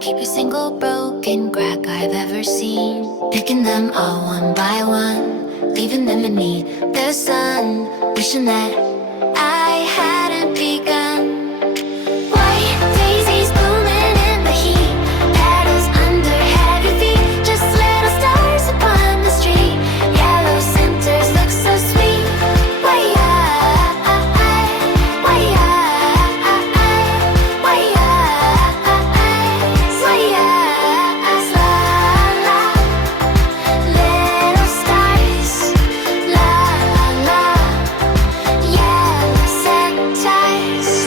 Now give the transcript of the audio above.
keep a single broken crack I've ever seen. Picking them all one by one, leaving them in need. The sun, wishing that